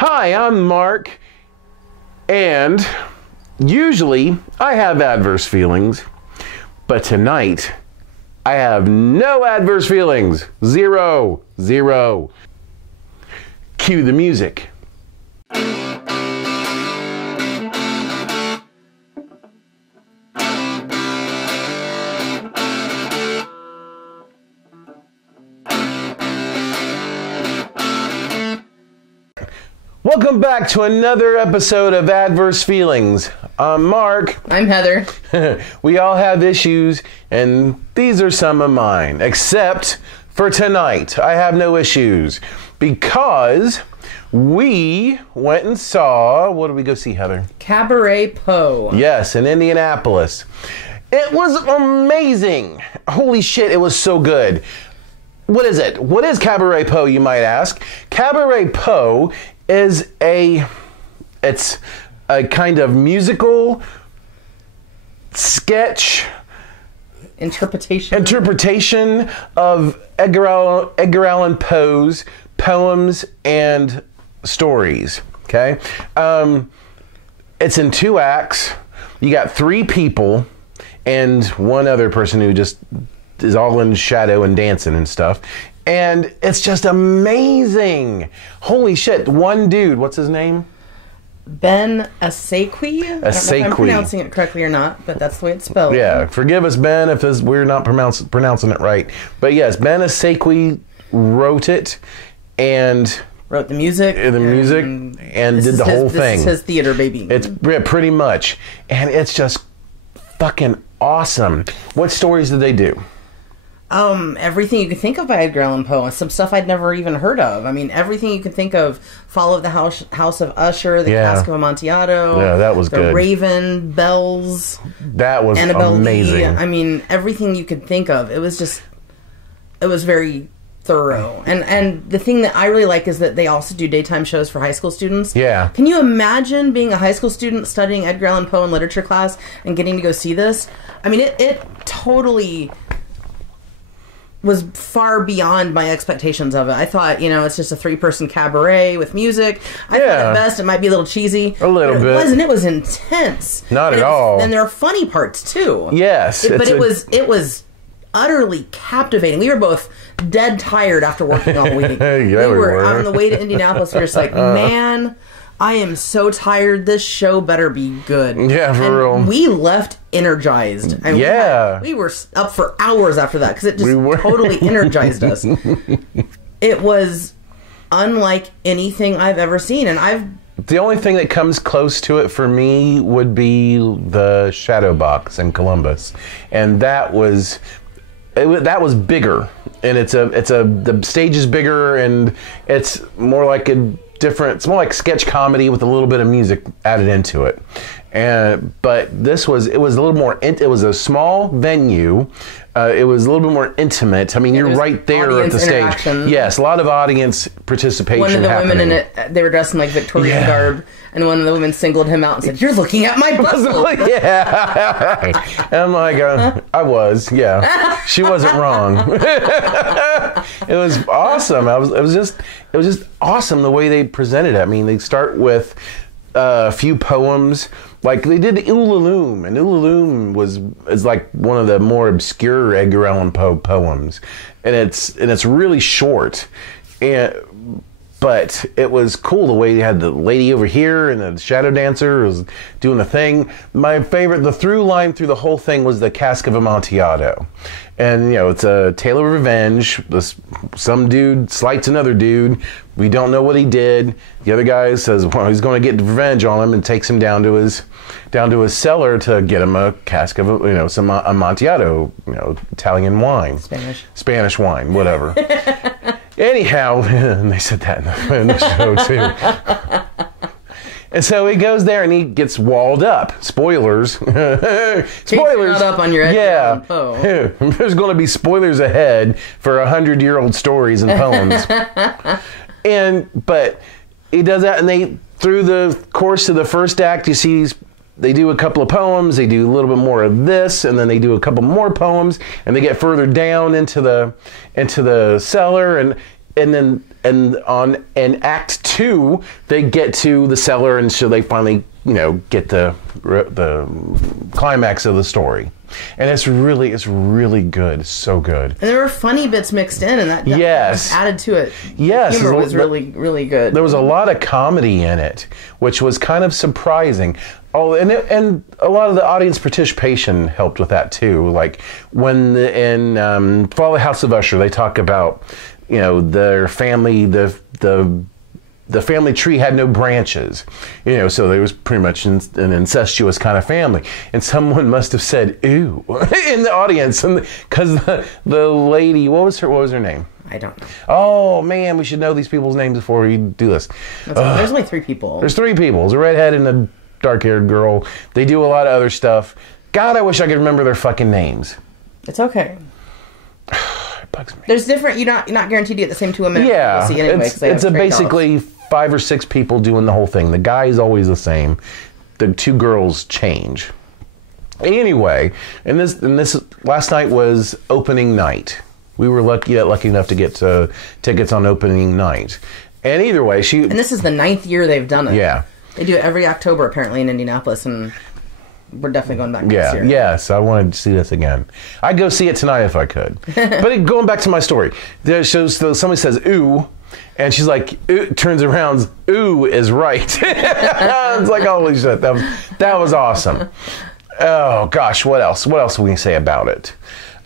Hi, I'm Mark, and usually I have adverse feelings, but tonight I have no adverse feelings. Zero. Cue the music. Welcome back to another episode of Adverse Feelings. I'm Mark. I'm Heather. We all have issues, and these are some of mine. Except for tonight, I have no issues because we went and saw, what did we go see, Heather? Cabaret Poe. Yes, in Indianapolis. It was amazing. Holy shit, it was so good. What is it? What is Cabaret Poe, you might ask? Cabaret Poe is it's a kind of musical sketch interpretation of Edgar Allan Poe's poems and stories. Okay, it's in 2 acts. You got 3 people and one other person who just is all in shadow and dancing and stuff. And it's just amazing. Holy shit. One dude, what's his name? Ben Asekwe? I don't know if I'm pronouncing it correctly or not, but that's the way it's spelled. Yeah, forgive us, Ben, if we're not pronouncing it right. But yes, Ben Asekwe wrote it and wrote the music. And did the whole thing. This is his theater, baby. It's pretty much. And it's just fucking awesome. What stories did they do? Everything you could think of by Edgar Allan Poe. Some stuff I'd never even heard of. I mean, everything you could think of. Fall of the House of Usher, The Cask of Amontillado. Yeah, that was good. The Raven, Bells. That was Annabelle amazing. Lee. I mean, everything you could think of. It was very thorough. And the thing that I really like is that they also do daytime shows for high school students. Yeah. Can you imagine being a high school student studying Edgar Allan Poe in literature class and getting to go see this? I mean, it totally was far beyond my expectations of it. I thought, it's just a 3-person cabaret with music. I thought at best it might be a little cheesy. A little bit. It wasn't. It was intense. Not at all. And there are funny parts too. Yes. It was utterly captivating. We were both dead tired after working all week. Yeah, we were. On the way to Indianapolis. We were just like, man, I am so tired. This show better be good. Yeah, for real. We left energized. And we were up for hours after that because it just totally energized us. It was unlike anything I've ever seen, and the only thing that comes close to it for me would be the Shadow Box in Columbus, and that was bigger, and the stage is bigger, and it's more like it's more like sketch comedy with a little bit of music added into it. But it was a little more, it was a small venue. It was a little bit more intimate. I mean, you're right there at the stage. Yes, a lot of audience participation happening. One of the women in it, they were dressed in like Victorian garb, and one of the women singled him out and said, "You're looking at my bustle." Yeah. And I'm like, I was, yeah. She wasn't wrong. It was awesome. It was just awesome the way they presented it. I mean, they start with a few poems. Like they did Ullalum, and Ullalum is like one of the more obscure Edgar Allan Poe poems, and it's really short, but it was cool the way they had the lady over here and the shadow dancer was doing the thing. My favorite, the through line through the whole thing was the Cask of Amontillado. And, it's a tale of revenge. Some dude slights another dude. We don't know what he did. The other guy says, well, he's going to get revenge on him and takes him down to his cellar to get him a cask of, some Amontillado, Italian wine. Spanish wine, whatever. Anyhow, and they said that in the show too. And so he goes there and he gets walled up. Spoilers. Spoilers. Not up on your Edgar Allan Poe. There's going to be spoilers ahead for 100-year-old stories and poems. But he does that, and through the course of the first act, you see they do a couple of poems, they do a little bit more of this, and then they do a couple more poems, and they get further down into the cellar, and in Act 2, they get to the cellar, and so they finally, get the climax of the story. And it's really good. It's so good. And there were funny bits mixed in, and that yes. added to it. Yes. The humor was really good. There was a lot of comedy in it, which was kind of surprising. Oh, and a lot of the audience participation helped with that too. Like when in Follow the House of Usher, they talk about, their family, the family tree had no branches, so there was pretty much an incestuous kind of family. And someone must have said "ooh" in the audience, because the lady, what was her name? I don't know. Oh man, we should know these people's names before we do this. There's only 3 people. There's 3 people. There's a redhead and a dark-haired girl. They do a lot of other stuff. God, I wish I could remember their fucking names. It's okay. It bugs me. There's different. You're not guaranteed to get the same 2 women. Yeah, See anyway, it's basically 5 or 6 people doing the whole thing. The guy is always the same. The 2 girls change. Anyway, and this last night was opening night. We were lucky enough to get tickets on opening night. And either way, and this is the 9th year they've done it. Yeah. They do it every October apparently in Indianapolis, and we're definitely going back next year. Yes, I wanted to see this again. I'd go see it tonight if I could. But going back to my story, somebody says "ooh," and she's like, turns around, "ooh is right." It's like, holy shit, that was awesome. Oh gosh, what else? What else can we say about it?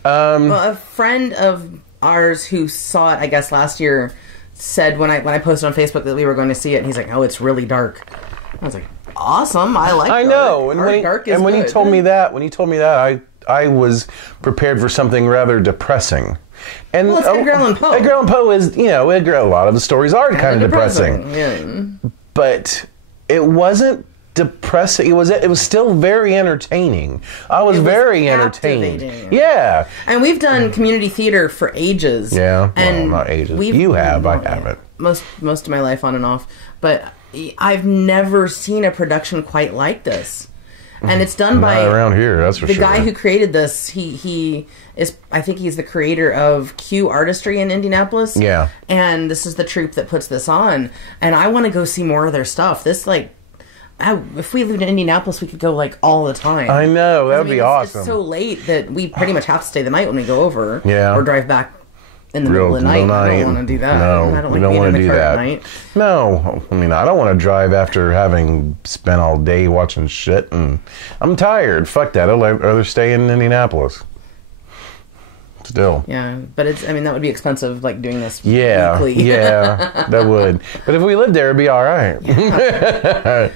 Well, a friend of ours who saw it, I guess last year, said when I posted on Facebook that we were going to see it, and he's like, "Oh, it's really dark." I was like, "Awesome! I know." And when he told me that, I was prepared for something rather depressing. And it's Edgar Allan Poe. Edgar Allan Poe is, a lot of the stories are kind of depressing. Yeah. But it wasn't depressing. It was still very entertaining. I was very entertained. Yeah. And we've done community theater for ages. Yeah. And not ages. You have. I haven't. Most of my life on and off. But I've never seen a production quite like this. And it's done by around here, that's for the sure. guy who created this. He is, I think he's the creator of Q Artistry in Indianapolis. Yeah. And this is the troupe that puts this on. And I want to go see more of their stuff. This if we lived in Indianapolis, we could go all the time. I know, that would be awesome. It's so late that we pretty much have to stay the night when we go over. Yeah. Or drive back in the middle of the night. I don't want to do that. No, I don't we like don't being want in to the do car that. at night. No, I don't want to drive after having spent all day watching shit, and I'm tired. Fuck that. I'd rather stay in Indianapolis. Still. Yeah, but that would be expensive, doing this weekly. Yeah, that would. But if we lived there, it'd be all right. Yeah.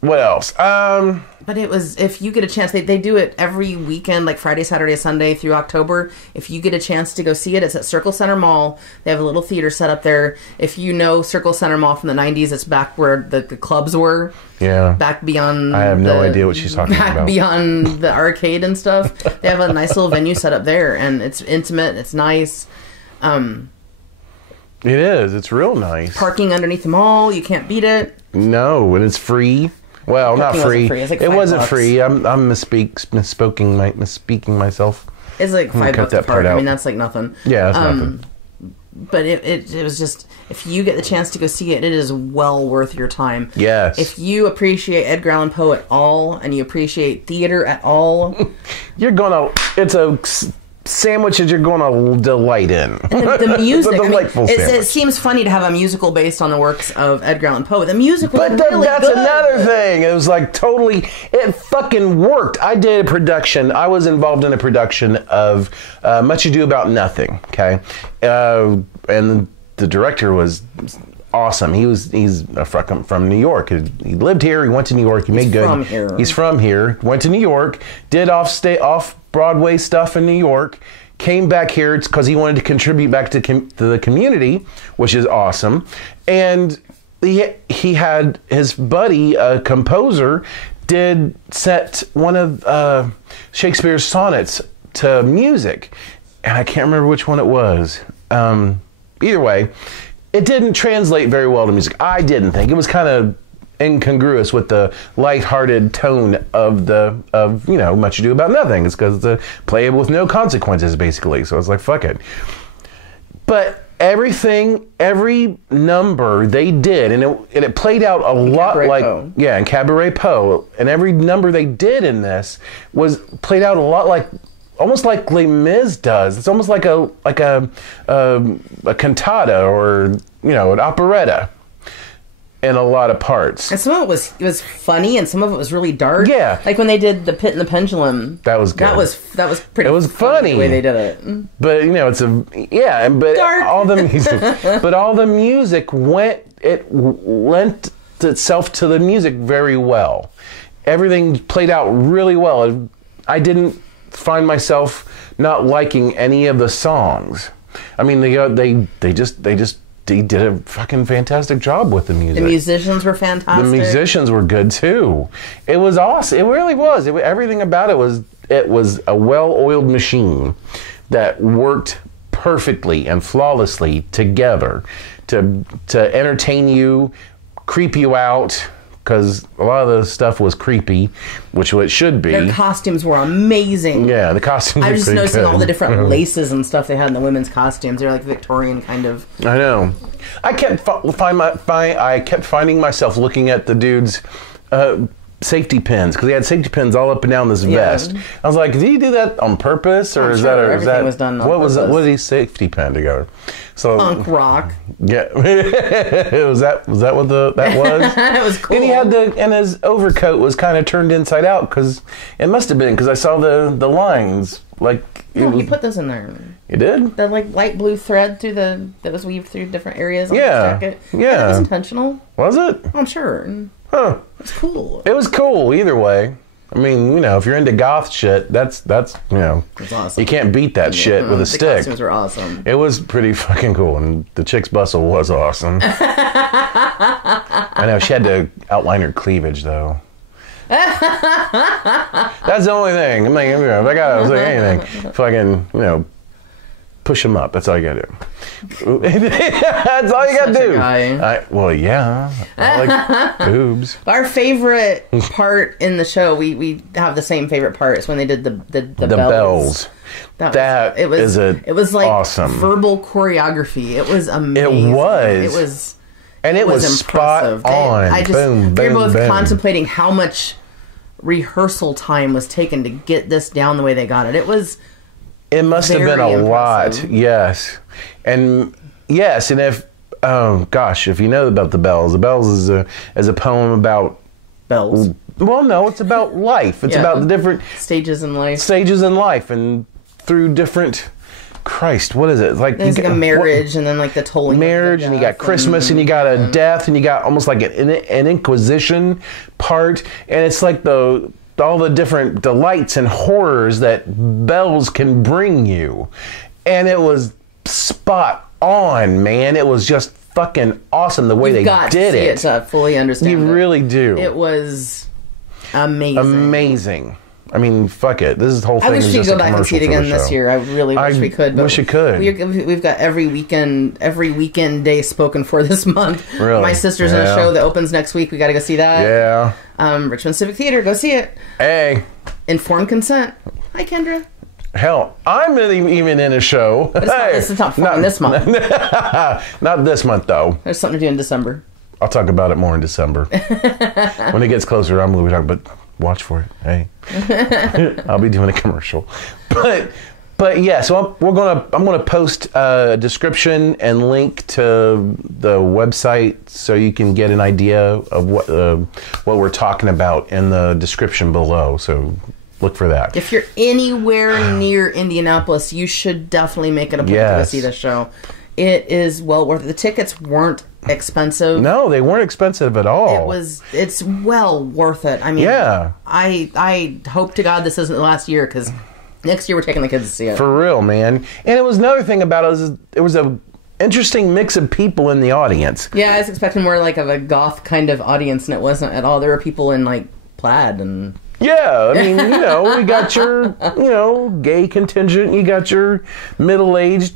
What else? But it was, if you get a chance, they do it every weekend, like Friday, Saturday, Sunday through October. If you get a chance to go see it, it's at Circle Center Mall. They have a little theater set up there. If you know Circle Center Mall from the 90s, it's back where the clubs were. Yeah. Back beyond I have no idea what she's talking about. Back beyond the arcade and stuff. They have a nice little venue set up there, and it's intimate, it's nice. It is. It's real nice. Parking underneath the mall, you can't beat it. No, and it's free. Well, not free. It wasn't $5. free. I'm misspeaking myself. It's like $5 a part. That's like nothing. Yeah, that's nothing. But it was just, if you get the chance to go see it, it is well worth your time. Yes. If you appreciate Edgar Allan Poe at all, and you appreciate theater at all, it's a sandwich that you're going to delight in. And the music, it's a delightful sandwich. It seems funny to have a musical based on the works of Edgar Allan Poe. The music was that's good. another thing. It was it fucking worked. I was involved in a production of Much Ado About Nothing, okay? And the director was awesome. He's from New York. He lived here. He went to New York. He's from here. Went to New York. Did off-Broadway stuff in New York. Came back here because he wanted to contribute back to the community, which is awesome. And he had his buddy, a composer, set one of Shakespeare's sonnets to music. And I can't remember which one it was. Either way, it didn't translate very well to music. I didn't think. It was kind of incongruous with the lighthearted tone of Much Ado About Nothing. It's because it's a play with no consequences, basically. So I was like, fuck it. But every number they did, and it played out a lot Cabaret like Poe. in Cabaret Poe, and every number they did in this was played out a lot like, almost like Les Mis does. It's almost like a cantata or an operetta in a lot of parts. And some of it was funny, and some of it was really dark. Yeah. Like when they did The Pit and the Pendulum. That was good. That was pretty. It was funny the way they did it. But but Dark. all the music lent itself to the music very well. Everything played out really well. I didn't find myself not liking any of the songs. I mean, they did a fucking fantastic job with the music. The musicians were fantastic. The musicians were good too. It was awesome. It really was. Everything about it was a well-oiled machine that worked perfectly and flawlessly together to entertain you, creep you out, because a lot of the stuff was creepy, which it should be. Their costumes were amazing. Yeah, the costumes I were was just pretty noticing good. all the different laces and stuff they had in the women's costumes. They're like Victorian kind of. I know. I kept finding myself looking at the dude's safety pins, because he had safety pins all up and down this vest. I was like, did he do that on purpose, or is that everything was done on purpose? purpose. What did he safety pin together? So Punk rock. yeah, was that what that was? It was cool. And he had and his overcoat was kind of turned inside out, because it must have been, because I saw the lines like. He put those in there. You did? The like light blue thread that was weaved through different areas on his Yeah. jacket. Yeah. It was intentional. Was it? I'm sure. Huh. It's cool. It was cool either way. I mean, if you're into goth shit, that's It's awesome. you can't beat that shit with a The stick. costumes were awesome. It was pretty fucking cool, and the chick's bustle was awesome. I know, she had to outline her cleavage though. That's the only thing. I'm like, if I gotta say anything, fucking, push them up. That's all you gotta do. That's all you gotta Such a do. guy. Well, yeah. I like boobs. Our favorite part in the show, we have the same favorite part. It's when they did the bells. It was like awesome. verbal choreography. It was amazing. It was. And it was spot impressive. on. Boom, we were boom, both boom. contemplating how much rehearsal time was taken to get this down the way they got it. It must have been very a lot. impressive. Yes. And if if you know about the bells is a poem about Bells. well, no, it's about life. It's about the different Stages in life. stages in life, and through different Christ, what is it? There's like a marriage, and then like the tolling of the marriage, and you got death, Christmas, and you got a death, and you got almost like an Inquisition part, and it's like all the different delights and horrors that bells can bring you. And it was spot on, man. It was just fucking awesome the way they did it. To fully understand. You really do. It was amazing. Amazing. I mean, fuck it. This whole thing I wish is we could just go a back and see it commercial for again the this show. year. I really wish we could. But wish you could. We've got every weekend day spoken for this month. Really? My sister's in a show that opens next week. We got to go see that. Yeah. Richmond Civic Theater. Go see it. Hey. Informed consent. Hi, Kendra. Hell, I'm even in a show. But it's not fun this month. Not this month, though. There's something to do in December. I'll talk about it more in December. When it gets closer, I'm going to be talking, but watch for it. Hey. I'll be doing a commercial. But yeah, so I'm gonna post a description and link to the website so you can get an idea of what we're talking about in the description below. So look for that. If you're anywhere near Indianapolis, you should definitely make it a point to go see the show. It is well worth it. The tickets weren't expensive. No, they weren't expensive at all. It's well worth it. I mean, yeah. I hope to God this isn't the last year, because next year we're taking the kids to see it. For real, man. And it was another thing about it was a interesting mix of people in the audience. Yeah, I was expecting more like of a goth kind of audience, and it wasn't at all. There were people in like plaid and... Yeah, I mean, we got your, gay contingent. You got your middle-aged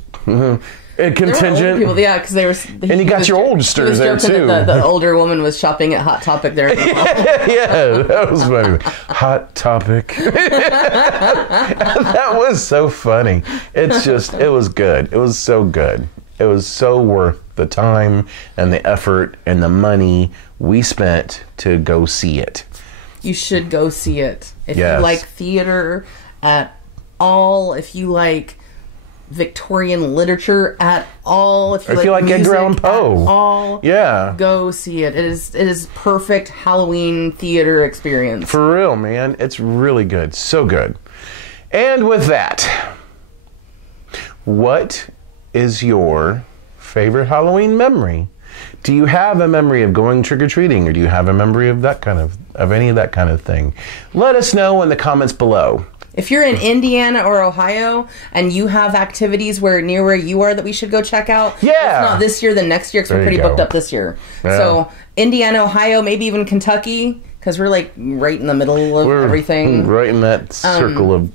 contingent. People, yeah, because they were... And you got your oldsters there, too. The older woman was shopping at Hot Topic there. Yeah, that was funny. Hot Topic. That was so funny. It was good. It was so good. It was so worth the time and the effort and the money we spent to go see it. You should go see it. If Yes. you like theater at all, if you like Victorian literature at all, if you like Edgar Allan music Poe, at all, yeah, go see it. It is perfect Halloween theater experience. for real, man. It's really good, so good. And with that, what is your favorite Halloween memory? Do you have a memory of going trick-or-treating, or do you have a memory of any of that kind of thing? Let us know in the comments below. If you're in Indiana or Ohio and you have activities near where you are that we should go check out, Yeah. if not this year, then next year, because we're There you pretty booked go. up this year. Yeah. So Indiana, Ohio, maybe even Kentucky, because we're like right in the middle of everything. Right in that circle of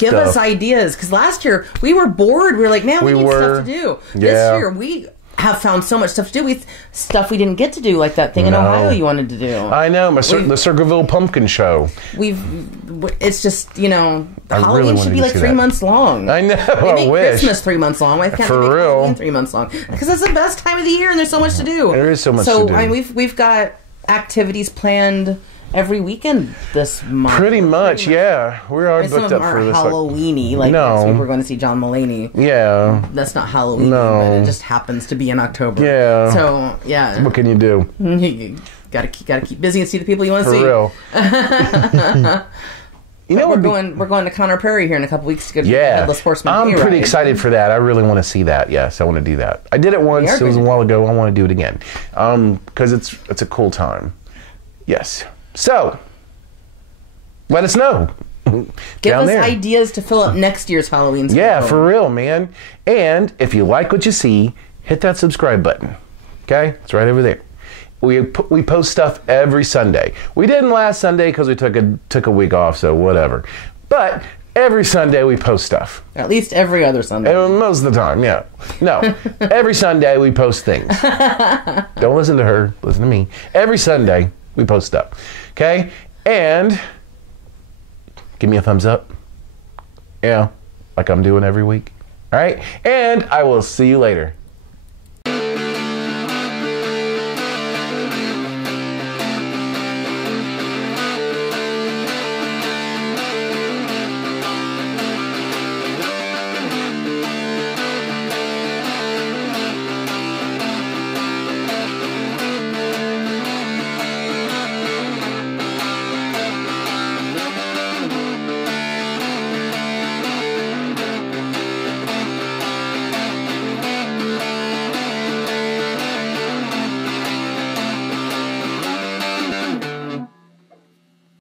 Give stuff. us ideas, because last year we were bored. We were like, man, we need stuff to do. Yeah. This year we have found so much stuff to do. Stuff we didn't get to do, like that thing in Ohio you wanted to do. I know, the Circleville Pumpkin Show. It's just, Halloween really should wanted be to like see 3 that. months long. I know, They make I wish. Christmas 3 months long. Why can't For they make real. Halloween 3 months long? Because it's the best time of the year and there's so much to do. There is so much to do. I mean, we've got activities planned every weekend this month. Pretty much, yeah. We are And some booked of up them for are this. Halloweeny. Like No. next week we're going to see John Mulaney. Yeah. That's not Halloween, No. but it just happens to be in October. Yeah. So yeah, What can you do? you gotta keep busy and see the people you want to For see. real. You know, We're going to Conner Prairie here in a couple weeks to go to the yeah. Headless Horseman. I'm hayride. pretty excited for that. I really want to see that. Yes, I want to do that. I did it once. It was a while ago. I want to do it again because it's a cool time. Yes. So let us know. Give down us there. ideas to fill up next year's Halloween schedule. Yeah, for real, man. And if you like what you see, hit that subscribe button. Okay? It's right over there. We post stuff every Sunday. We didn't last Sunday because we took a week off, so whatever. But every Sunday we post stuff. At least every other Sunday. And most of the time, yeah. No, every Sunday we post things. Don't listen to her. Listen to me. Every Sunday we post stuff. Okay? And give me a thumbs up. Yeah, like I'm doing every week. All right? And I will see you later.